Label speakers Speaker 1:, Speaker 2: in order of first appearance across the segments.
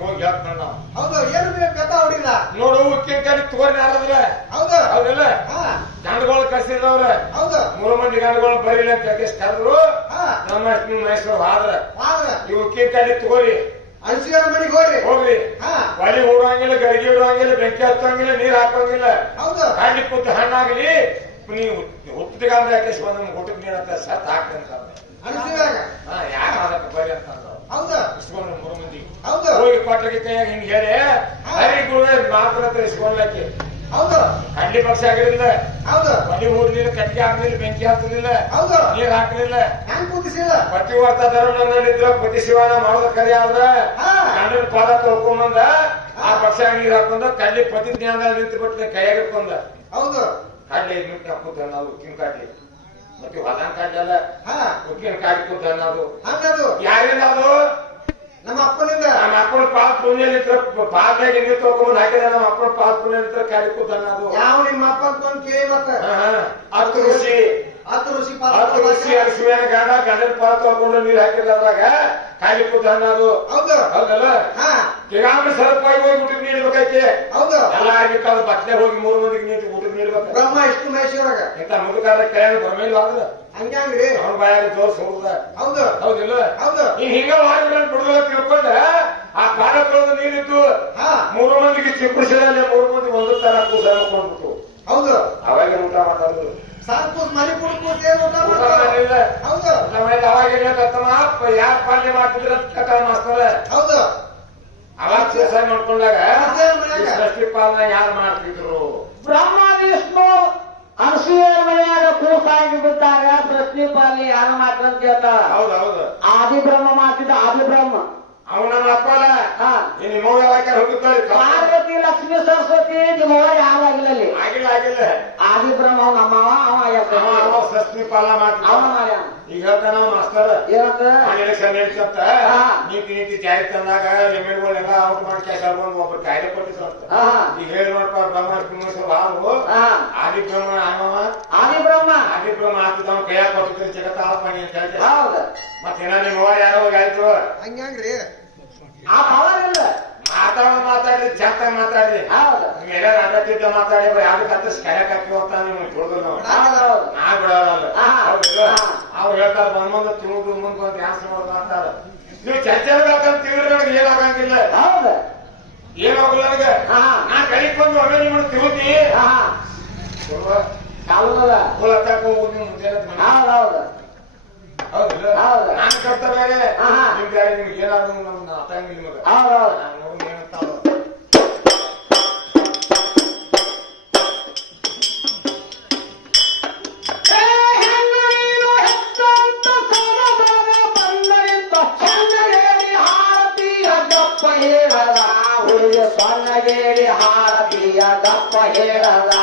Speaker 1: ಹೋಗಿ ಹೇಳ್ತಾನ ನಾವು
Speaker 2: ಹೌದು ಏನು ಬೇಕು ಹೊಡಿಲ್ಲ
Speaker 1: ನೋಡು ಉಕ್ಕಿನ ಕಾಲಿ ತೋರಿ ನಾರದ್ರ.
Speaker 2: ಹೌದು. ಹಾ.
Speaker 1: ಗಂಡುಗಳು ಕರ್ಸಿದವ್ರ
Speaker 2: ಹೌದು.
Speaker 1: ಮೂರು ಮಂದಿ ಗಂಡುಗಳು ಬರೀಲಿ ಅಂತ ಜಗ್ಗೇಶ್ ಕರೆದ್ರು.
Speaker 2: ಹಾ.
Speaker 1: ನಮ್ಮ ಮಹೇಶ್ವರ ಹಾದ್ರ
Speaker 2: ಆದ್ರ.
Speaker 1: ಈ ಉಕ್ಕಿನ ಕಾಲಿ ತಗೋರಿ
Speaker 2: ಅನ್ಸಿಗಾರ ಮನೆಗೆ ಹೋಗ್ರಿ.
Speaker 1: ಹೋಗ್ರಿ.
Speaker 2: ಹಾ.
Speaker 1: ಒಲಿ ಹೂಡಂಗಿಲ್ಲ ಗಡಿಗೆ ಇಡುವಂಗಿಲ್ಲ ಬೆಂಕಿ ಹತ್ತಂಗಿಲ್ಲ ನೀರ್ ಹಾಕಂಗಿಲ್ಲ.
Speaker 2: ಹೌದು.
Speaker 1: ಕಾಡ್ಲಿ ಕೂತ ಹಣ್ಣಾಗ್ಲಿ. ನೀವು ಹುಟ್ಟಿಗಾಂದ್ರೆ ಯಾಕೆ ಬಂದ ಊಟಕ್ಕೆ ನೀರ್ ಅಂತ ಸತ್ ಹಾಕ್ತಂತ
Speaker 2: ಅಳಿಸಿದಾಗ
Speaker 1: ಹಾ ಯಾಕೆ ಅದಕ್ಕೆ ಬರ್ರಿ ಅಂತ.
Speaker 2: ಹೌದು.
Speaker 1: ಇಸ್ಕೊಂಡ್ರು ಮೂರು ಮಂದಿ
Speaker 2: ಹೌದು.
Speaker 1: ಹೋಗಿ ಕೊಟ್ರಿಗೆ ಕೈಯಾಗ ಹಿಂಗ್ ಹೇಳಿ ಹರಿ ಗುರುವೆ ಮಾತ್ರ ಹತ್ರ ಇಸ್ಕೊಂಡ್ಲಕ್ಕೆ
Speaker 2: ಹೌದು.
Speaker 1: ಕಡ್ಲಿ ಪಕ್ಷ ಆಗಿರಲಿಲ್ಲ.
Speaker 2: ಹೌದು.
Speaker 1: ಒಲಿ ಹೂಡ್ಲಿಲ್ಲ ಕಟ್ಗೆ ಹಾಕ್ಲಿಲ್ಲ ಬೆಂಕಿ ಹಾಕ್ಲಿಲ್ಲ
Speaker 2: ಹೌದು.
Speaker 1: ನೀರ್ ಹಾಕ್ಲಿಲ್ಲ.
Speaker 2: ಹ್ಯಾಂಗ್ ಕೂತಿಸಿಲ್ಲ?
Speaker 1: ಪತಿ ವರ್ತ ಧರ್ಮನಲ್ಲಿದ್ರ ಪತಿ ಶಿವನ ಮಾಡೋದ ಕರೆ ಆದ್ರ ಕಣ್ಣಿನ ಪಾದ ತೊಳ್ಕೊಂಬಂದ ಆ ಪಕ್ಷ ನೀರ್ ಹಾಕೊಂಡ ಕಡ್ಲಿ ಪತಿ ಜ್ಞಾನ ನಿಂತು ಬಿಟ್ಟು ಕೈಯಾಗ ಇಟ್ಕೊಂಡ
Speaker 2: ಹೌದು.
Speaker 1: ಕಡ್ಲಿ ನಿಂತು ಹಾಕುತ್ತ ನಾವು ಉಕ್ಕಿನ ಕಾಡ್ಲಿ ಮತ್ತೆ ಹೊಲನ್
Speaker 2: ಹಾ.
Speaker 1: ಉಕ್ಕಿನ ಕಾಡಿ ಕೂತ ಅನ್ನೋದು
Speaker 2: ಹಂಗದು.
Speaker 1: ಯಾರಿಂದ ಅದು?
Speaker 2: ನಮ್ಮ ಅಪ್ಪನಿಂದ.
Speaker 1: ನಮ್ಮ ಅಪ್ಪನ ಪಾದ ಪುಣ್ಯ ನಿಂತ್ರ ಪಾದಾಗ ನೀರು ತೊಗೊಂಡ್ ಹಾಕಿದ ನಮ್ಮ ಅಪ್ಪನ ಪಾದ ಪುಣ್ಯ ನಿಂತ್ರ ಕಾಡಿ ಕೂತ ಅನ್ನೋದು
Speaker 2: ಯಾವ ನಿಮ್ಮ ಅಪ್ಪ ಅಂತ ಕೇಳಿ ಮತ್ತ.
Speaker 1: ಹತ್ತು ಋಷಿ.
Speaker 2: ಹತ್ತು ಋಷಿ
Speaker 1: ಹತ್ತು ಋಷಿ
Speaker 2: ಪಾತ್ರ
Speaker 1: ಅರಸಿನ ಗಂಡ ಗಂಡನ ಪಾದ ತೊಗೊಂಡು ನೀರು ಹಾಕಿದಾಗ ಕಾಡಿ ಕೂತ ಅನ್ನೋದು
Speaker 2: ಹೌದು.
Speaker 1: ಹೌದಲ್ಲ?
Speaker 2: ಹಾ.
Speaker 1: ಈಗಾಗಲೇ ಸರಪಾಗಿ ಹೋಗಿ ಊಟಕ್ಕೆ ನೀಡ್ಬೇಕೈತಿ
Speaker 2: ಹೌದು.
Speaker 1: ಎಲ್ಲ ಆಗಿರ್ತಾವ ಬಟ್ಲೆ ಹೋಗಿ ಮೂರು ಮಂದಿಗೆ ನೀರು ಊಟಕ್ಕೆ ನೀಡ್ಬೇಕು
Speaker 2: ಬ್ರಹ್ಮ ಇಷ್ಟು ಮಹೇಶ್ವರಾಗ
Speaker 1: ಇಂತ ಮುದುಕಾದ ಕೆಳಗೆ ಬರಮೇಲೆ ಆದ್ರೆ
Speaker 2: ಹಂಗ್ಯಾಂಗ್ರಿ
Speaker 1: ಅವನ ಬಾಯಾಗ ತೋರ್ಸ್ ಹೋಗುದ.
Speaker 2: ಹೌದು.
Speaker 1: ಹೌದಿಲ್ಲ?
Speaker 2: ಹೌದು.
Speaker 1: ಈ ಹಿಂಗ ಮಾಡಿದ್ರೆ ಬಿಡುದಲ್ಲ ತಿಳ್ಕೊಂಡ. ಆ ಕಾರ್ಯಕ್ರಮದ ನೀರಿತ್ತು
Speaker 2: ಹಾ.
Speaker 1: ಮೂರು ಮಂದಿಗೆ ಚಿಕ್ಕುಶಿದಲ್ಲಿ ಮೂರು ಮಂದಿ ಒಂದು ತರ ಕೂಸ ಕೊಂಡ್ಬಿಟ್ಟು
Speaker 2: ಹೌದು.
Speaker 1: ಅವಾಗ ಊಟ ಮಾತಾಡುದು
Speaker 2: ಸಾಕು ಮನೆ ಕೂತ್ ಕೂತ್ ಏನ್ ಊಟ
Speaker 1: ಊಟ
Speaker 2: ಹೌದು.
Speaker 1: ನಮ್ಮಲ್ಲಿ ಅವಾಗ ಯಾರು ಪಾಲನೆ ಮಾಡ್ತಿದ್ರ ಕೇಳ್ತಾರ ಮಾಸ್ತರ.
Speaker 2: ಹೌದು.
Speaker 1: ಅವಾಗ ಕೆಲಸ ಮಾಡ್ಕೊಂಡಾಗ. ಯಾರ್ ಯಾರು ಮಾಡ್ತಿದ್ರು?
Speaker 3: ಬ್ರಹ್ಮ ವಿಷ್ಣು ಅನಸೂಯ ಮನೆಯಾಗ ಕೂಸಾಗಿ ಬಿದ್ದಾಗ ಸೃಷ್ಟಿ ಪಾಲಿ ಯಾರು ಮಾತ್ರ ಅಂತ ಕೇಳ್ತಾಳ.
Speaker 1: ಹೌದು ಹೌದು.
Speaker 3: ಆದಿ ಬ್ರಹ್ಮ ಮಾಡ್ತಿದ್ದ ಆದಿ ಬ್ರಹ್ಮ
Speaker 1: ಅವ ನಮ್ಮ ಅಪ್ಪ ಅಲ್ಲ
Speaker 3: ಹಾ
Speaker 1: ಈ ನಿಮ್ಮ ಅವ್ವ
Speaker 3: ಪಾರ್ವತಿ ಲಕ್ಷ್ಮೀ ಸರಸ್ವತಿ ನಿಮ್ಮವ ಯಾರು ಆಗಿಲ್ಲ ಅಲ್ಲಿ.
Speaker 1: ಆಗಿಲ್ಲ ಆಗಿಲ್ಲ.
Speaker 3: ಆದಿ ಬ್ರಹ್ಮ ಅವನ ಅಮ್ಮ ಅವ
Speaker 1: ಅವ ಪಾಲ ಮಾಡ್ತಾವ
Speaker 3: ಅವನ ಮಾಡ್ಯಾನ
Speaker 1: ಈಗ ಹೇಳ್ತಾನ ಮಾಸ್ತರ್
Speaker 3: ಏನಂತ
Speaker 1: ಎಲೆಕ್ಷನ್ ನಡೀತಂತ
Speaker 3: ಹಾ.
Speaker 1: ನೀತಿ ನೀತಿ ಜಾರಿ ತಂದಾಗ ಎಮ್ಮೆಲ್ಗಳೆಲ್ಲ ಔಟ್ ಮಾಡಿ ಕ್ಯಾಶ್ ಬಂದು ಒಬ್ರು ಕಾಯ್ದೆ ಕೊಟ್ಟಿದ್ರಂತ.
Speaker 3: ಹಾ
Speaker 1: ಈಗ ಹೇಳಿ ನೋಡಪ್ಪ ಬ್ರಹ್ಮ ಆದಿ ಬ್ರಹ್ಮ ಆಯವ
Speaker 3: ಆದಿ ಬ್ರಹ್ಮ.
Speaker 1: ಆದಿ ಬ್ರಹ್ಮ ಹಾಕಿದವ ಕೈಯಾಗ ಕೊಟ್ಟಿದ್ರೆ ಜಗತ್ತ ಹಾಳು ಅಂತ ಹೇಳ್ತಾರೆ
Speaker 3: ಹೌದು.
Speaker 1: ಮತ್ತೇನ ನಿಮ್ಮ ಅವ್ವ ಯಾರೋ ಹೋಗಿ ಆಯ್ತು?
Speaker 2: ಹಂಗ್ಯಾಂಗ್ರಿ
Speaker 3: ಆ ಪವರ್ ಇಲ್ಲ.
Speaker 1: ಮಾತಾಡ ಮಾತಾಡ್ರಿ ಜಾಸ್ತಿ
Speaker 3: ಮಾತಾಡ್ರಿ
Speaker 1: ನೀವೆಲ್ಲ ನಾಟಕದಿಂದ ಮಾತಾಡಿ ಯಾವ್ದು ಕತ್ತ ಕರೆಯಕ್ ಹಾಕಿ ಹೋಗ್ತಾನೆ ನಿಮ್ಗೆ ತಿಳಿದ್ರು ನಾ
Speaker 3: ಹಾ.
Speaker 1: ಅವ್ರು ಹೇಳ್ತಾರೆ ಬಂದ್ ಬಂದು ತಿಳಿದು ಮುಂದೆ ಬಂದು ಡ್ಯಾನ್ಸ್ ಮಾಡೋದು ಅಂತಾರ ನೀವು ಚರ್ಚೆ ಬೇಕಂತ ತಿಳಿದ್ರೆ ನನಗೆ ಏನಾಗಂಗಿಲ್ಲ. ಏನಾಗಲ್ಲ ನನಗೆ ನಾ ಕಲಿಕ್ ಬಂದು ಒಮ್ಮೆ ನಿಮ್ಮನ್ನ ತಿರುಗಿ
Speaker 3: ಹಾ ಹೌದಲ್ಲ.
Speaker 1: ಹುಳ ತಕ್ಕ ಹೋಗುದು ನೀವು ಮುಂದೆ
Speaker 3: ಹೌದು.
Speaker 1: ನಾನು
Speaker 3: ಕರ್ತಾರೆ.
Speaker 1: ನಿಮ್ಗೆ ಯಾರು ನಿಮ್ಗೆ ಏನಾದ್ರು ನಮ್ಗೆ. ಅರ್ಥಂಗಿಲ್ಲ ನಿಮಗೆ
Speaker 3: ಸೊನ್ನಗೇರಿ ಹಾರತಿಯ ದಪ್ಪ ಹೇಳದ.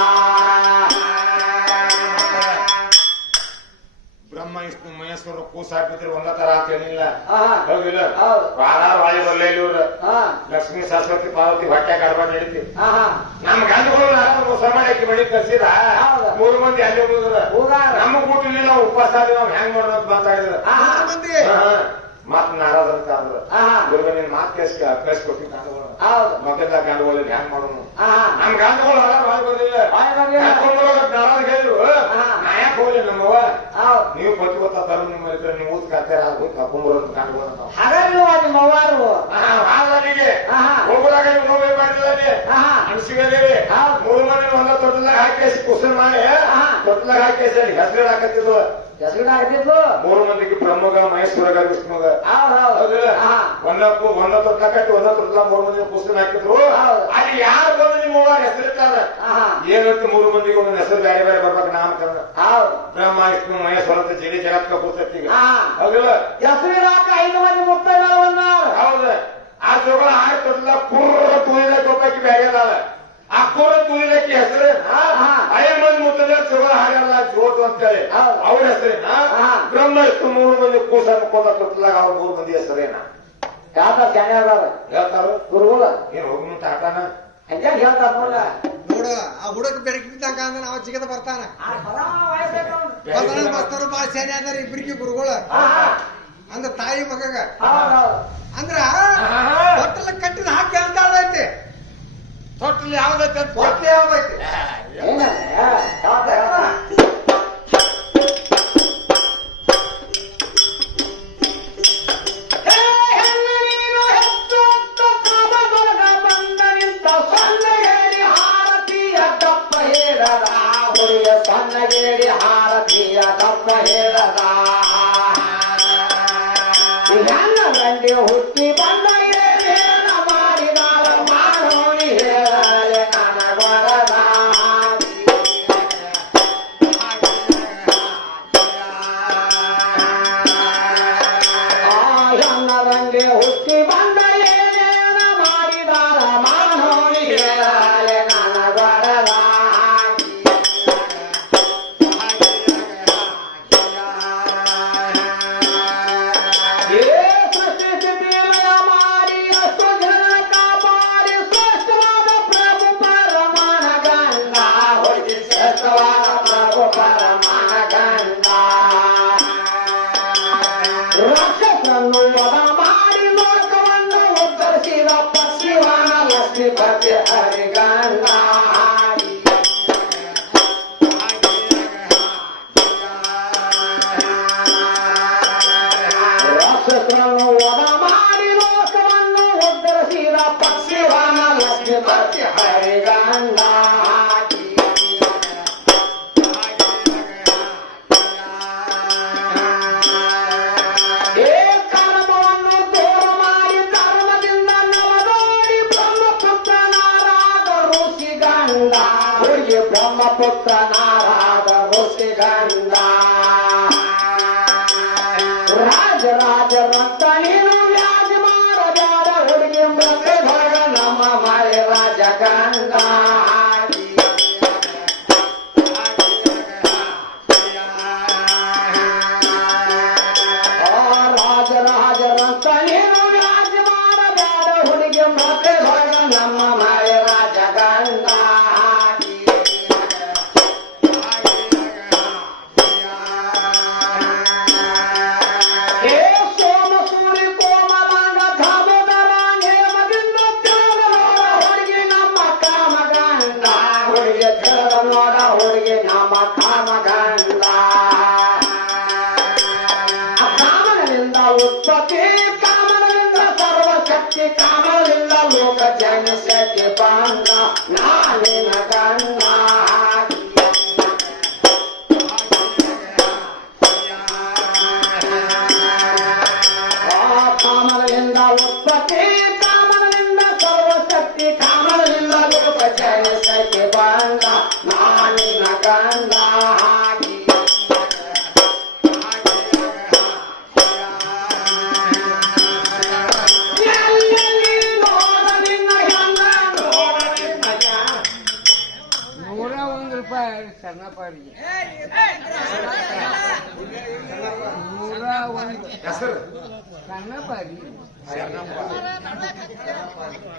Speaker 1: ಬ್ರಹ್ಮ ವಿಷ್ಣು ಮಹೇಶ್ವರ ಕೂಸಾಕಿದ್ರೆ ಒಂದ ತರ ಅಂತ ಏನಿಲ್ಲ
Speaker 3: ಹಾ
Speaker 1: ಹೌದಿಲ್ಲ
Speaker 3: ಹೌದು.
Speaker 1: ವಾರ ವಾಳಿ ಬರಲೇ ಇವ್ರು ಲಕ್ಷ್ಮೀ ಸರಸ್ವತಿ ಪಾರ್ವತಿ ಹೊಟ್ಟೆ ಕಡ್ಬ ನಡೀತಿ.
Speaker 3: ಹಾ
Speaker 1: ನಮ್ ಗಂಡುಗಳು ನಾಲ್ಕು ಮೋಸ ಮಾಡಕ್ಕೆ ಬಳಿ ಕಸಿದ
Speaker 3: ಹೌದು.
Speaker 1: ಮೂರು ಮಂದಿ ಅಲ್ಲಿ ಹೋಗುದ್ರ ನಮಗ್ ಕೂಟಲಿ ನಾವು ಉಪವಾಸ ನಾವು ಹೆಂಗ್ ಮಾಡೋದು ಮಾತಾಡಿದ್ರ
Speaker 2: ಮಂದಿ
Speaker 1: ಮತ್ ನಾರಾದ
Speaker 3: ಕಾಲದ
Speaker 1: ಗುರುಗ ನಿನ್ ಮಾತ್ ಕೇಸ್ ಕಳ್ಸಿಕೊಟ್ಟಿ ಗಂಡುಗಳು
Speaker 3: ಹೌದು.
Speaker 1: ಮೊದಲ ಗಂಡುಗಳು ಹೆಂಗ್ ಮಾಡೋನು. ನಮ್ ಗಂಡುಗಳು ಹೊರ ಬಾಯ್ ಬರ್ಲಿಲ್ಲ ನಾರಾದ ಹೇಳಿದ್ರು
Speaker 3: ಹಾ.
Speaker 1: ನಾ ಯಾಕೆ ಹೋಗ್ಲಿ ನಮ್ಮವ್ವ?
Speaker 3: ಹೌದು.
Speaker 1: ನೀವು ಗೊತ್ತು ಗೊತ್ತಾ ಧರ್ಮ ನಿಮ್ಮ ಇದ್ರೆ ನೀವು ಊದ್ ಕರ್ತಾರ ಅದು ಕರ್ಕೊಂಡ್ಬರೋದು ಗಂಡುಗಳು ನಾವು
Speaker 3: ಹಾಗಾದ್ರೆ ನಿಮ್ಮ ಅವ್ವಾರು?
Speaker 1: ಹಾಗೆ
Speaker 3: ಆಹಾ.
Speaker 1: ಹೋಗುದಾಗ ನೀವು ನೋವೇ ಮಾಡಿದ್ರೆ. ಅನ್ಸಿಗದೇವಿ. ಮೂರು ಮನೆ ಒಂದ ತೊಟ್ಟಲಾಗ ಹಾಕೇಸಿ ಕುಸನ್ ಮಾಡಿ. ಹಾಕೇಸಿ ಅಲ್ಲಿ ಹೆಸರು ಹಾಕತ್ತಿದ್ವು?
Speaker 3: ಹೆಸರು ಆಗ್ತಿತ್ತು
Speaker 1: ಮೂರು ಮಂದಿಗೆ ಬ್ರಹ್ಮಗ ಮಹೇಶ್ವರಗ ವಿಷ್ಣುಗ. ಒಂದಕ್ಕೂ ಒಂದ ತೊಟ್ಲ ಕಟ್ಟಿ ಒಂದ ತೊಟ್ಲ ಮೂರು ಮಂದಿ ಪುಸ್ತಕ ಹಾಕಿದ್ರು. ಅಲ್ಲಿ ಯಾರು ಬಂದು ನಿಮ್ಮ ಹೆಸರಿಟ್ಟಾರ
Speaker 3: ಆಹಾ
Speaker 1: ಏನಂತ ಮೂರು ಮಂದಿಗೆ ಒಂದೊಂದು ಹೆಸರು ಬೇರೆ ಬೇರೆ ಬರ್ಬೇಕು ನಾಮಕರಣ ಬ್ರಹ್ಮ ವಿಷ್ಣು ಮಹೇಶ್ವರ ಜಡಿ ಜಗತ್ಕ
Speaker 3: ಆಹಾ
Speaker 1: ಹೌದಿಲ್ಲ
Speaker 3: ಹೆಸರಿಡಾಕ ಐದು ಮಂದಿ ಬಂದಾರ
Speaker 1: ಹೌದು. ಆ ಜಗಳ ಆಯ್ತು ತೊಟ್ಲ ಕುರ್ರ ತುಳಿಲಕ್ಕೆ ಒಬ್ಬಾಕಿ ಬೇರೆ ಅದಾಳ ಆ ಕುರ್ರ ತುಳಿಲಕ್ಕೆ ಹೆಸರು
Speaker 3: ಹಾ.
Speaker 1: ಐದು ಮಂದಿ ಮುತ್ತದ ಜಗಳ ಹಾಡಲ್ಲ ಜೋತು ಅಂತೇಳಿ. ಅವ್ರ ಹೆಸರೇನ?
Speaker 3: ಹಾ.
Speaker 1: ಬ್ರಹ್ಮ ಇಷ್ಟು ಮೂರು ಮಂದಿ ಕೂಸ ಮುಕ್ಕೊಂಡ ತೊಟ್ಲಾಗ ಅವ್ರ ಮೂರು ಮಂದಿ ಹೆಸರೇನ?
Speaker 3: ತಾತ ಅದಾರ.
Speaker 1: ಹೇಳ್ತಾರು.
Speaker 3: ಗುರುಗಳ.
Speaker 1: ಏನ್ ಹೋಗಿ ತಾತನ ಹಂಗಾಗಿ
Speaker 3: ಹಂಗ ಹೇಳ್ತಾರ ನೋಡ.
Speaker 2: ನೋಡು ಆ ಹುಡುಗ ಬೆಳಗ್ಗೆ ಬಿದ್ದಂಗ ಅಂದ್ರೆ ಅವ ಜಿಗದ ಬರ್ತಾನ. ಬರ್ತಾರ ಬಾಳ ಸೇನೆ ಅದಾರ ಇಬ್ಬರಿಗೆ ಹಾ ಅಂದ್ರ ತಾಯಿ ಮಗಗ. ಅಂದ್ರ. ಹೊಟ್ಟಲ ಕಟ್ಟಿದ
Speaker 1: ತಾಳಬಾರ್ದ ತೊಟ್ಟಲ್ಲಿ ಯಾವ್ದೈತೆ ಅಂತ
Speaker 2: ಹೊಟ್ಟೆ ಯಾವ್ದೈತೆ?
Speaker 3: ತಪ್ಪ ಹೇಳದ ಹುಟ್ಟಿ ಬಂದ ಗಂಡ ಹುಡುಗಿ ಬ್ರಹ್ಮಪುತ್ರನಾರಾದ ಋಷಿ ಗಂಡ
Speaker 4: ರಾಜರ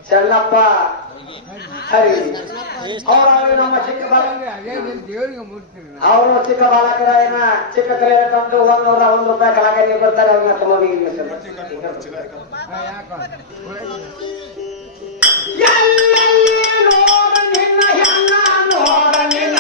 Speaker 3: ಚಲ್ಲಪ್ಪ. ಹರಿ. ಅವರವರು ನಮ್ಮ ಚಿಕ್ಕ ಅವರು ಚಿಕ್ಕ ಬಾಲಕರ ಏನ ಚಿಕ್ಕ ಕಲೆ ತಂದು ಒಂದ್ ಒಂದು ಒಂದ್ ರೂಪಾಯಿ ಕಳಕೆ ನೀವು ಬರ್ತಾರೆ ಅವ್ರನ್ನ ತಗೋಬಿ
Speaker 4: ಎಲ್ಲ
Speaker 3: ಎಲ್ಲ ನೋಡ ನಿನ್ನ ಎಲ್ಲ ನೋಡ ನಿನ್ನ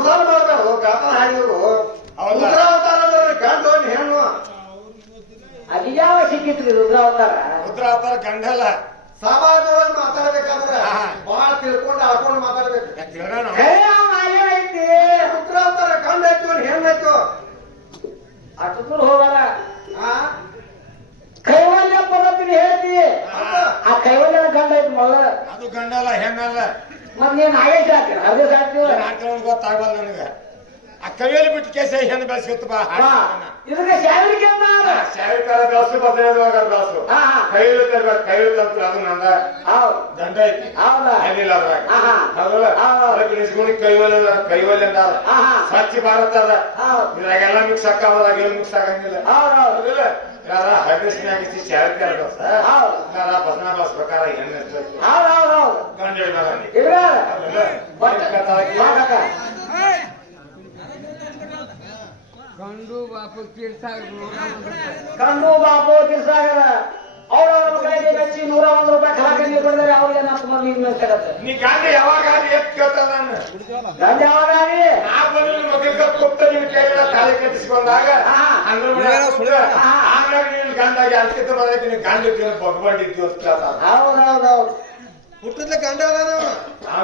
Speaker 2: ಮಾತಾಡ ಕೂಸಾಲ ಮಾಡ್ತಾರ ಗಾತಾನ ಹಾಡಿದ್ರು? ರುದ್ರಾವತಾರ ಗಂಡು ಹೆಣ್ಣು.
Speaker 3: ಅದು ಯಾವ ಸಿಕ್ಕಿತ್ರಿ ರುದ್ರಾವತಾರ?
Speaker 1: ರುದ್ರಾವತಾರ ಗಂಡಲ್ಲ
Speaker 2: ಸಮಾಜದೊಳಗೆ ಮಾತಾಡ್ಬೇಕಾದ್ರೆ
Speaker 1: ಹಾ.
Speaker 2: ಬಹಳ ತಿಳ್ಕೊಂಡು ಹಾಕೊಂಡು ಮಾತಾಡ್ಬೇಕು.
Speaker 3: ಅಲ್ಲೇ ಐತಿ
Speaker 2: ರುದ್ರಾವತಾರ ಗಂಡ ಐತಿ ಒಂದ್ ಹೆಣ್ಣು ಐತು
Speaker 3: ಅಷ್ಟು ದೂರ ಹೋಗಲ್ಲ.
Speaker 2: ಆ?
Speaker 3: ಕೈವಲ್ಯ ಪದ್ಧತಿ ಹೇಳ್ತಿ.
Speaker 1: ಹಾ.
Speaker 3: ಆ ಕೈವಲ್ಯನ ಗಂಡ ಐತಿ ಮೊದಲ
Speaker 1: ಅದು ಗಂಡಲ್ಲ ಹೆಣ್ಣಲ್ಲ.
Speaker 3: ನೀನ್ ಹಾಗೆ ಸಾಕ್ರಿ ಅದು
Speaker 1: ಸಾಕು ಗೊತ್ತಾಗಲ್ಲ ನನಗೆ. ಆ ಕೈಯಲ್ಲಿ ಬಿಟ್ಟು ಕೇಸ ಹೆಣ್ಣು ಬೆಳೆಸ್ಕೊತ ಬಾ
Speaker 3: ಇದಕ್ಕೆ ಶಾರೀರಿಕ
Speaker 1: ಶಾರೀರಿಕ ಬೆಳೆಸು ಬದನೇದವಾಗ ಬೆಳೆಸು. ಕೈಯಲ್ಲಿ ತರ್ಬೇಕು ಕೈಯಲ್ಲಿ ತಂತ್ರ ಅದು ನಂದ. ದಂಡ ಐತಿ.
Speaker 3: ಹೌದಾ?
Speaker 1: ಏನಿಲ್ಲ ಅದ್ರಾಗ. ಅದಕ್ಕೆ ನಿಸ್ಗುಣಿ ಕೈವಲ್ಯ ಕೈವಲ್ಯ ಅಂದಾರ. ಸ್ವಚ್ಛ ಭಾರತ ಅದ. ಇದ್ರಾಗೆಲ್ಲ ಮಿಕ್ಸ್ ಆಕಾವದಾಗ ಏನು ಮಿಕ್ಸ್ ಆಗಂಗಿಲ್ಲ. ಯಾರ ಹರಿಶ್ನ ಆಗಿಸಿ ಶಾವಿಕಾರ ಬೆಳೆಸ
Speaker 3: ಹೌದ್
Speaker 1: ಯಾರ ಬದನಾ ಬೆಳೆಸ್ ಪ್ರಕಾರ ಹೆಣ್ಣು ಇರ್ತೈತಿ
Speaker 3: ಹೌದ್ ಹೌದ್ ಹೌದ್
Speaker 1: ಗಂಡ ಹಿಡಿದಾರ
Speaker 3: ಇವ್ರ
Speaker 1: ಹೌದಿಲ್ಲ
Speaker 4: ಕಂಡು ಬಾಪು ತೀರ್ಸಾಗ ನೂರ ಒಂದು ರೂಪಾಯಿ
Speaker 3: ಕಂಡು ಬಾಪು ತಿರ್ಸಾಗರ ಅವ್ರವ್ರ ಕೈಗೆ ಬೆಚ್ಚಿ ನೂರ ಒಂದು ರೂಪಾಯಿ ಕಲಾಕ ನೀರು ಬಂದರೆ ಅವ್ರಿಗೆ ನಾಲ್ಕು ಮಂದಿ ಸಿಗತ್ತೆ
Speaker 1: ನೀ ಗಾಂಧಿ ಯಾವಾಗ ಎತ್ ಕೇಳ್ತಾನ ನಾನು?
Speaker 3: ಗಾಂಧಿ ಯಾವಾಗ ಆಗಿ?
Speaker 1: ನಾ ಬಂದು ನಿಮ್ಮ ಮಗಕ್ಕ ಕೊಪ್ತ ನೀವು ಕೈಯಿಂದ ತಾಳಿ ಕಟ್ಟಿಸ್ಕೊಂಡಾಗ. ನೀನು ಆಮ್ಯಾಗ ನೀನ್ ಗಂಡಾಗಿ ಅದಕ್ಕಿಂತ ಬರಕ್ಕೆ ನೀನ್ ಗಂಡ ಇದ್ದೀವಿ ಬಗ್ಬಂಡಿದ್ವಿ ಅಂತ ಕೇಳ್ತಾನ.
Speaker 3: ಹೌದ್ ಹೌದ್ ಹೌದ್
Speaker 2: ಹುಟ್ಟಿದ್ಲೆ ಗಂಡ ಅದಾನ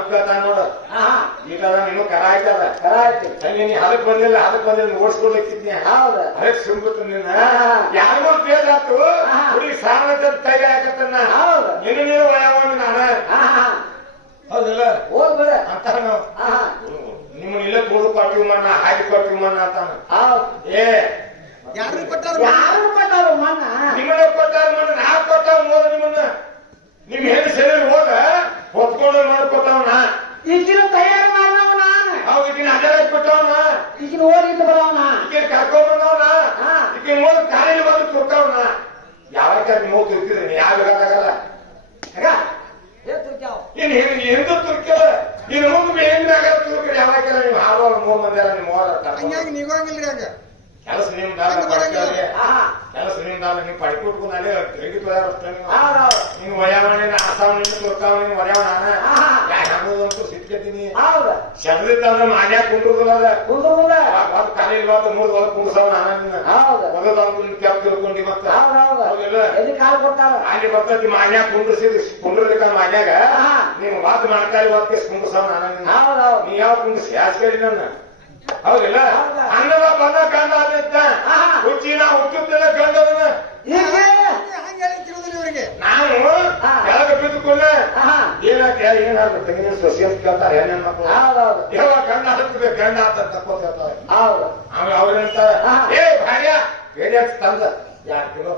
Speaker 1: ಕೇಳ್ತಾನ ನೋಡ.
Speaker 3: ಆಹಾ
Speaker 1: ಈಗ ನೀನು ಕರ ಆಯ್ತದ
Speaker 3: ಕರ ಆಯ್ತು
Speaker 1: ಹಂಗೆ ನೀ ಹದಕ್ ಬಂದಿಲ್ಲ ಹದಕ್ ಬಂದಿಲ್ಲ ಓಡಿಸ್ಕೊಡ್ಲಿಕ್ಕಿದ್ನಿ
Speaker 3: ಹೌದ.
Speaker 1: ಅದಕ್ಕೆ ಸುಮ್ಬಿಟ್ಟು ನಿನ್ನ. ಯಾರಿಗೂ ಬೇಜಾತು.
Speaker 3: ಹಾ.
Speaker 1: ಹುಡುಗಿ ಸಾಮರ್ಥ್ಯ ಕೈ ಹಾಕತ್ತನ್ನ.
Speaker 3: ಹೌದ್.
Speaker 1: ನೀನು ನೀವು ವಯವನ್ನು ನಾನು.
Speaker 3: ಆಹಾ
Speaker 1: ಹೌದಿಲ್ಲ?
Speaker 3: ಹೋಗ್ ಬಿಡ
Speaker 1: ಅಂತ ನಾವು
Speaker 3: ಆಹಾ
Speaker 1: ನಿಮ್ಮನ್ನ ಇಲ್ಲೇ ತೋಡು ಕೊಟ್ಟಿವ್ ಮಣ್ಣ ಹಾಕಿ ಕೊಟ್ಟಿವ್ ಮಣ್ಣ ಅಂತಾನ. ಏ.
Speaker 2: ಯಾರು ಕೊಟ್ಟಾರ
Speaker 3: ಯಾರು ಕೊಟ್ಟಾರು ಮನ್ನ?
Speaker 1: ನಿಮ್ಮನ್ನ ಕೊಟ್ಟಾರ ಮಣ್ಣ ನಾ ನಿಮ್ಮನ್ನ. ನಿಮ್ ಹೆಣ್ಣು ಸೇರಿ ಹೋದ ಹೊತ್ಕೊಂಡು ಮಾಡ್ಕೊತಾವನ
Speaker 3: ಈಗಿನ ತಯಾರಿ ಮಾಡಿದವ ನಾನು
Speaker 1: ಅವ್ ಈಗಿನ ಹಜಾರ ಕೊಟ್ಟವನ
Speaker 3: ಈಗಿನ ಓದಿದ್ದು ಬರವನ
Speaker 1: ಈಗಿನ ಕರ್ಕೊಂಡ್ ಬಂದವನ. ಈಗಿನ ಓದ್ ಕಾಲೇಜ್ ಬಂದು ಕೊಡ್ತಾವನ ಯಾವಾಗ ನೀವು ತುರ್ತಿದ್ರಿ ಯಾವ ಇರೋದಾಗಲ್ಲ ಇನ್ ಹೆಂಗ್? ಹೆಂಗ ತುರ್ಕಲ್ಲ ಇನ್ ಮುಂದೆ ಹೆಂಗ್ ಮ್ಯಾಗ ತುರ್ಕ್ರಿ ಯಾವಾಗೆಲ್ಲ ನೀವು ಹಾಲು ಮೂರ್ ಮಂದಿ ಎಲ್ಲ ನಿಮ್ಮ ಹೋದ
Speaker 2: ಹಂಗಾಗಿ ನೀವಾಗಿಲ್ರಿ ಹಂಗ
Speaker 1: ಕೆಲಸ ಕೆಲಸ ನೀವು ಪಡ್ಕೊಟ್ಕೊಂಡೇ ನೀವು
Speaker 3: ಹೌದ್ ಹೌದ್.
Speaker 1: ನೀನು ವಯಾವಣೆ ಆಸಾವಣೆ ತುರ್ತಾವಣೆ ಒರ್ಯಾವ ನಾನು
Speaker 3: ಆಹಾ.
Speaker 1: ಯಾಕೆ ಹಂಗಂತೂ ಸಿಟ್ಕತೀನಿ ಶಬ್ದಿತ್ತಂದ್ರೆ ಮಾನ್ಯಾಗ ಕುಂಡ್ರದಲ್ಲ
Speaker 3: ಮುಂದ
Speaker 1: ಒಂದು ಕಾಲಿ ಇವತ್ತು ಮೂರು ಹೊಲ ಕುಂಡ್ರಸವ ನಾನು ಮೊದಲು ಕ್ಯಾಪ್ ತಿಳ್ಕೊಂಡಿ ಮತ್ತೆ.
Speaker 3: ಕಾಲ್ ಕೊಡ್ತಾರ?
Speaker 1: ಅಲ್ಲಿ ಬರ್ತೈತಿ ಮಾನ್ಯಾಗ ಕುಂಡ್ರಸಿದ್ ಕುಂಡ್ರಲಿಕ್ಕ ಮಾನ್ಯಾಗ
Speaker 3: ಆಹಾ.
Speaker 1: ವಾದ ಮಾಡ್ತಾ ಇವತ್ತು ಕುಂಡ್ರಸವ ನಾನು ನೀ ಯಾವ ಕುಂಡ್ರಸಿ ಯಾಸ್ಕೇಳಿ ನನ್ನ. ಹೌದಿಲ್ಲ?
Speaker 3: ಹೌದಾ?
Speaker 1: ಅನ್ನದ ಬಂದ ಗಂಡ ಆದಿತ್ತ
Speaker 3: ಆಹಾ.
Speaker 1: ಹುಚ್ಚಿ ನಾ ಹುಟ್ಟುತ್ತಿಲ್ಲ
Speaker 2: ಇವರಿಗೆ
Speaker 1: ನಾನು. ಕೆಳಗೆ ಬಿದ್ದುಕೊಂಡೆ ಏನಕ್ಕೆ? ಏನಾದ್ರು ತೆಂಗಿನ ಸಸಿ ಅಂತ ಕೇಳ್ತಾರೆ ಏನೇನ್ ಮಕ್ಕಳು?
Speaker 3: ಹೌದ್ ಹೌದ್
Speaker 1: ಯಾವಾಗ ಗಂಡ ಹತ್ತಿದೆ ಗಂಡ ಅಂತ ತಕ್ಕೋತ ಹೇಳ್ತಾರೆ.
Speaker 3: ಹೌದ್.
Speaker 1: ಆಮೇಲೆ ಅವ್ರೇನಂತಾರೆ
Speaker 3: ಹಾ.
Speaker 1: ಏ ಭಾರ್ಯ ಏನೇ ತಂದ. ಯಾರು ಕಿಲೋ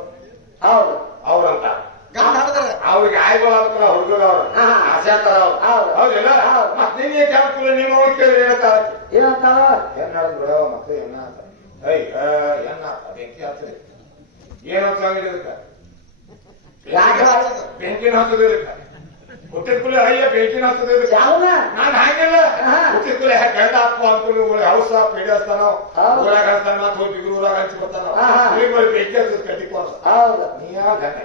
Speaker 3: ಹೌದ್.
Speaker 1: ಅವ್ರಂತ.
Speaker 2: ಗಂಡ ಹಾಡಿದ್ರೆ
Speaker 1: ಅವ್ರಿಗೆ ಆಯ್ಗಳು ಆಗ್ತಾರ ಹುಡುಗರು ಅವ್ರು.
Speaker 3: ಹಾ.
Speaker 1: ಆಸೆ ಆಗ್ತಾರ ಅವ್ರು.
Speaker 3: ಹೌದು.
Speaker 1: ಹೌದಿಲ್ಲ
Speaker 3: ಹೌದು.
Speaker 1: ಮತ್ ನಿನ್ಗೆ ಕೇಳ್ತಿಲ್ಲ ನಿಮ್ಮ ಅವ್ರು ಕೇಳಿ ಹೇಳ್ತಾರೆ
Speaker 3: ಏನಂತಾವ
Speaker 1: ಏನ್ ಹೇಳಿದ್ರು ಮತ್ತೆ ಏನ ಅಂತ ಏನ ಬೆಂಕಿ ಹತ್ತರಿ ಏನ್ ಹತ್ತಂಗಿಲ್ಲ ಇದಕ್ಕ
Speaker 3: ಯಾಕೆ?
Speaker 2: ಹಚ್ಚೋದು?
Speaker 1: ಬೆಂಕಿನ ಹುಟ್ಟಿದ ಅಯ್ಯ ನಾನ್ ಹಾಗಿಲ್ಲ.
Speaker 3: ಹಾ.
Speaker 1: ಹುಟ್ಟಿದ ಕೂಡಲೇ ಗಂಡ ಅಪ್ಪ ಅನ್ಕೊಂಡು ಹೌಸ ಪೇಡಿ ಹಚ್ತಾನ ಊರಾಗ ಹಚ್ತಾನ ಮತ್ತೆ ಹೋಗಿ ಊರಾಗ ಹಚ್ಚಿ ಬರ್ತಾನ
Speaker 3: ಹಾ, ಹಾ.
Speaker 1: ಇಲ್ಲಿ ಬರೀ ಬೆಂಕಿ ಹಚ್ಚದ ಕಟ್ಟಿಕೊಂಡು
Speaker 3: ಹೌದ್.
Speaker 1: ನೀ ಯಾವ ಗಂಡ?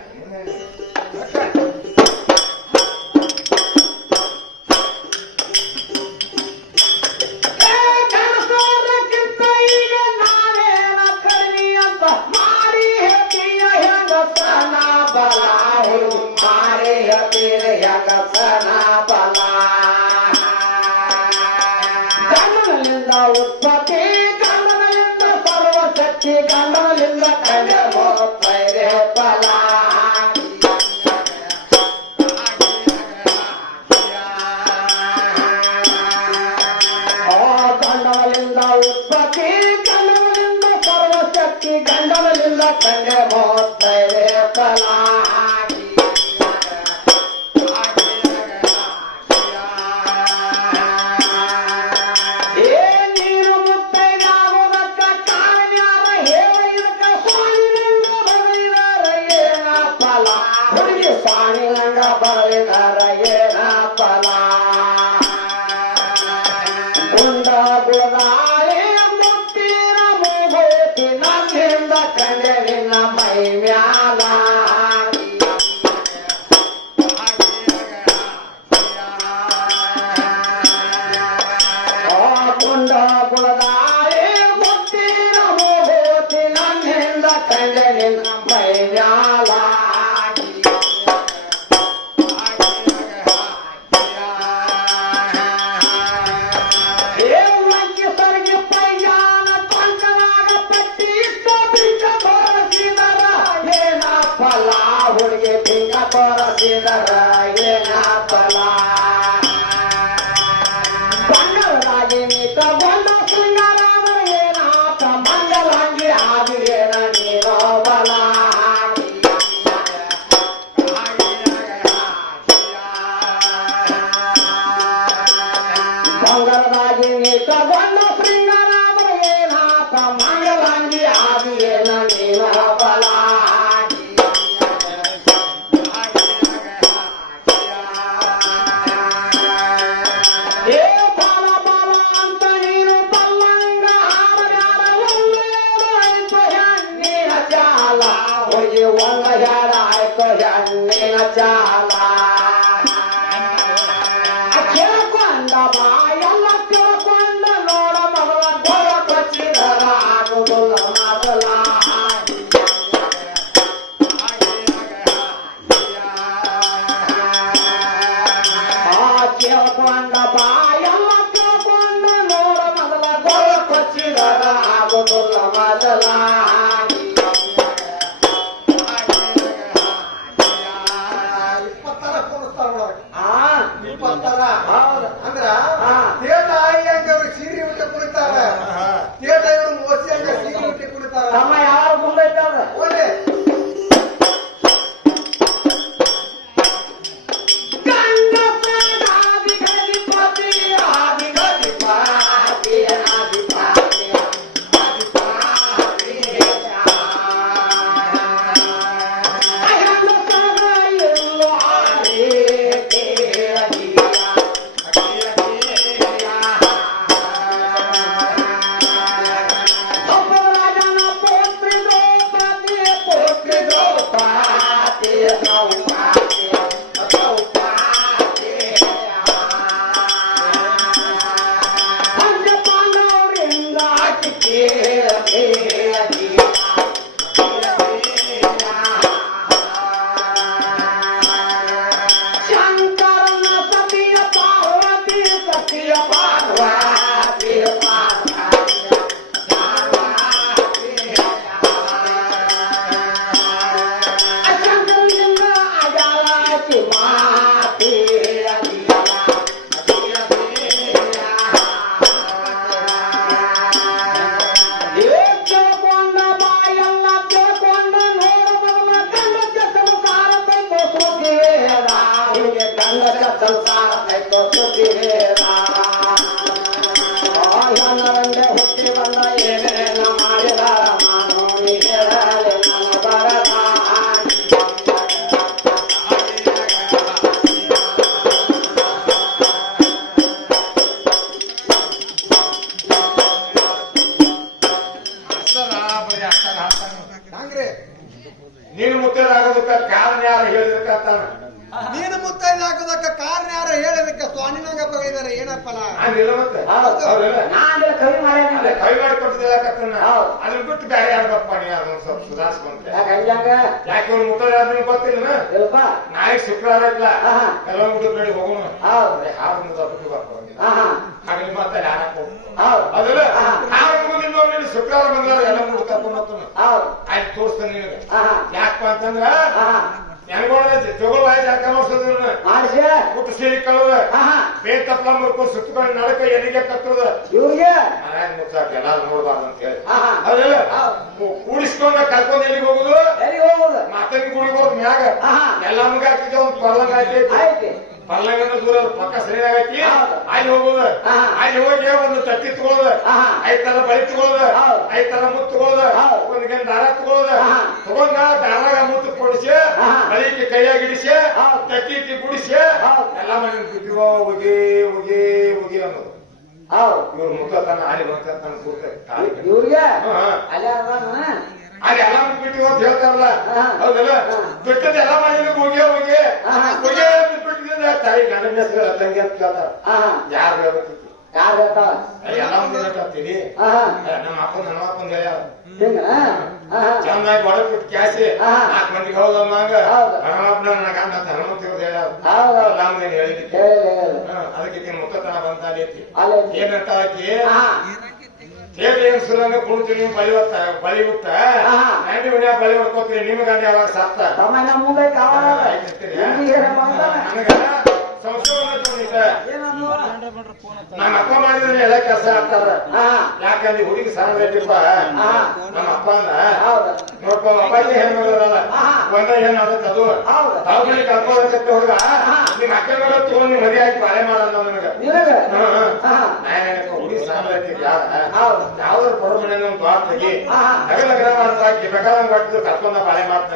Speaker 3: ಹೋಗಿ ಒಂದ ಜಾಡ ಆಯ್ತು ಹೆಣ್ಣಿನ ಚಾಲ ಕೇಳ್ಕೊಂಡ
Speaker 1: Anda, capitán, está, está, ಸ್ವಲ್ಪ ಸುಧಾರಿಸ್ಕೊಂಡ್ರೆ
Speaker 3: ಯಾಕೆ ಹಂಗ್ಯಾಂಗ
Speaker 1: ಯಾಕೆ? ಇವ್ರು ಮುತ್ತರಾದ ಗೊತ್ತಿಲ್ಲ
Speaker 3: ಇಲ್ಪ
Speaker 1: ನಾಳೆ ಶುಕ್ರವಾರ. ಎಲ್ಲ ಮುಗಿದ ಕಡೆ ಹೋಗೋಣ
Speaker 3: ಹೌದು
Speaker 1: ಅದೇ ಹಾಡು ಮುಗಿದ
Speaker 3: ಆಹಾ
Speaker 1: ಹಾಗೆ ಮತ್ತೆ ಅದಲ್ಲ ನೀನು ಶುಕ್ರವಾರ ಬಂದಾರ ಎಲ್ಲ ಹೋಗ್ತಾನ.
Speaker 3: ಹೌದು.
Speaker 1: ಆಯ್ತು ತೋರಿಸ್ತಾನೆ ನಿನಗೆ.
Speaker 3: ಆಹಾ
Speaker 1: ಯಾಕಪ್ಪ ಅಂತಂದ್ರ
Speaker 3: ಆಹಾ
Speaker 1: ಹೆಣ್ಗಳ ಜೋಗಳ ಆಯ್ತು ಯಾಕೆ ಅನ್ನಿಸ್ತದ
Speaker 3: ಮಾಡಿಸಿ
Speaker 1: ಹುಟ್ಟು ಸೇರಿ ಕಳದ.
Speaker 3: ಆಹಾ
Speaker 1: ಬೇರ್ ತಪ್ಪಲ ಮುರ್ಕೊಂಡು ಸುತ್ತಕೊಂಡು ನಡಕ ಎಲ್ಲಿಗೆ ಕತ್ತದ.
Speaker 3: ಇವ್ರಿಗೆ?
Speaker 1: ಮನ್ಯಾಗ ಮುಚ್ಚಾಕ ಎಲ್ಲ ನೋಡ್ಬಾರ್ದು ಅಂತ ಹೇಳಿ.
Speaker 3: ಹೌದು.
Speaker 1: ಕೂಡಿಸ್ಕೊಂಡ ಕರ್ಕೊಂಡ್ ಎಲ್ಲಿಗೆ ಹೋಗುದು?
Speaker 3: ಎಲ್ಲಿಗೆ ಹೋಗುದು?
Speaker 1: ಮಾತನ್ ಗುಡಿಗೆ ಹೋದ್ ಮ್ಯಾಗ. ಎಲ್ಲ ಮುಗಾಕಿದ್ದೆ ಹಾಕಿದ್ದೆ ಒಂದು ಹಾಕೈತಿ
Speaker 3: ಆಯ್ತು.
Speaker 1: ಪರ್ಲಂಗನ ದೂರ ಅದ, ಪಕ್ಕ ಸರಿಯಾಗೈತಿ. ಅಲ್ಲಿ ಹೋಗೋದು. ಅಲ್ಲಿ ಹೋಗಿ ಒಂದು ತಟ್ಟಿ ತಗೊಳ್ದ
Speaker 3: ಆಹಾ.
Speaker 1: ಐದರ ಬಳಿ ತಗೊಳ್ದ
Speaker 3: ಐದ್
Speaker 1: ಐದರ ಮುತ್ತು ತಗೊಳ್ದ
Speaker 3: ಹೌದು.
Speaker 1: ಒಂದ್ ಗಂಟೆ ದಾರ ತಗೊಳ್ದ
Speaker 3: ಆಹಾ.
Speaker 1: ತಗೊಂಡ ದಾರಾಗ ಮುತ್ತು ಕೊಡಿಸಿ. ಬಳಿಕೆ ಕೈಯಾಗ ಇಡಿಸಿ. ತಟ್ಟಿ ಇಟ್ಟಿ ಗುಡಿಸಿ. ಎಲ್ಲ ಮನೆ ಬಿಟ್ಟಿವೋ ಹೋಗಿ ಹೋಗಿ ಹೋಗಿ ಅನ್ನೋದು ಇವ್ರ ಮುಖ ತನ್ನ ಆಲಿ ಬಂತ ತನ್ನ ಕೂತ
Speaker 3: ಇವ್ರಿಗೆ. ಅಲ್ಲೇ ಅದಾನ
Speaker 1: ಅಲ್ಲಿ ಎಲ್ಲ ಬಿಟ್ಟಿವೋ ಅಂತ ಹೇಳ್ತಾರಲ್ಲ. ಹೌದಲ್ಲ. ಬಿಟ್ಟದ ಎಲ್ಲ ಮಾಡಿದ್ರು ಹೋಗಿ ಹೋಗಿ. ಹೋಗಿ ಬಿಟ್ಬಿಟ್ಟಿದ್ರೆ ತಾಯಿ ಗಂಡನ ಹೆಸರು ತಂಗಿ ಅಂತ ಕೇಳ್ತಾರ.
Speaker 3: ಆಹಾ
Speaker 1: ಯಾರು ಹೇಳ್ಬೇಕು
Speaker 3: ಯಾರು ಹೇಳ್ತಾವ
Speaker 1: ಎಲ್ಲ ಹೇಳ್ತೀನಿ ನಮ್ಮ ಅಪ್ಪನ ನನ್ನ ಅಪ್ಪನ ಹೇಳ್ಯಾರ ಚೆನ್ನಾಗಿ ಒಳಗ್ ಬಿಟ್ಟು ಕ್ಯಾಸಿ. ನಾಲ್ಕು ಮಂದಿಗೆ ಹೌದಮ್ಮ. ಹನುಮಪ್ಪನ ನನ್ನ ಗಂಡ ಅಂತ ಹನುಮಂತ ಇವ್ರು ಹೇಳ್ಯಾರ
Speaker 3: ಹೌದು.
Speaker 1: ಎಲ್ಲ ಮುಂದೆ ಹೇಳಿದ್ದಕ್ಕೆ
Speaker 3: ಹೇಳಿ ಹೇಳಿ
Speaker 1: ಹಾ, ಅದಕ್ಕೆ ಮುಖತನ ಬಂತ
Speaker 3: ಅಲ್ಲೇ
Speaker 1: ಏನಂತ ಆಕಿ ಹೇಗೆ ಹೆಂಗಸರಂಗ ಕುಣ್ತೀನಿ ಬಲಿ ಹೊತ್ತ ಬಲಿ ಹುಟ್ಟ
Speaker 3: ಹಾ.
Speaker 1: ನಂದಿ ಉಣ್ಯ ಬಲಿ ಹೊಡ್ಕೋತೀರಿ ನಿಮ್ ಗಂಡ ಯಾವಾಗ ಸತ್ತ?
Speaker 3: ತಮ್ಮ ಮುಂದೆ
Speaker 1: ನನಗ ಸಂಶಯ ಬಂದೈತೆ ಒಂದಿಟ. ನಮ್ಮ ಅಪ್ಪ ಮಾಡಿದ್ರೆ ಎಲ್ಲ ಕೆಲಸ ಆಗ್ತಾರ ಯಾಕಂದ್ರೆ ಹುಡುಗಿ ಸಾಲ
Speaker 3: ಹಾ.
Speaker 1: ನಮ್ಮ ಅಪ್ಪ ಅಂದ.
Speaker 3: ಹೌದು.
Speaker 1: ನೋಡ್ಪ ಅಪ್ಪಾಜಿ ಹೆಣ್ಮಗಳಲ್ಲ. ಒಂದ ಅದಕ್ಕೆ ಅದು ತಾವುಗಳಿಗೆ ಕರ್ಕೊಂಡೋಗತ್ತೆ ಹುಡುಗ? ನಿಮ್ ಅಕ್ಕ ಮಗ ತಗೊಂಡು ನೀವು ಮದುವೆ ಆಗಿ ಬಾಳೆ ಮಾಡಲ್ಲ ನಿಮಗೆ
Speaker 3: ನಿನಗ?
Speaker 1: ಹುಡುಗಿ
Speaker 3: ಹೌದು.
Speaker 1: ಯಾವ್ದಾರು ಪರಮನೆ ಒಂದು ದ್ವಾರ ತೆಗಿ.
Speaker 3: ಹಾ.
Speaker 1: ನಗರ ನಗರ ಮಾಡ್ತಾ ಬೇಕಾದಂಗ್ ಕರ್ಕೊಂಡ ಬಾಳೆ ಮಾಡ್ತಾನೆ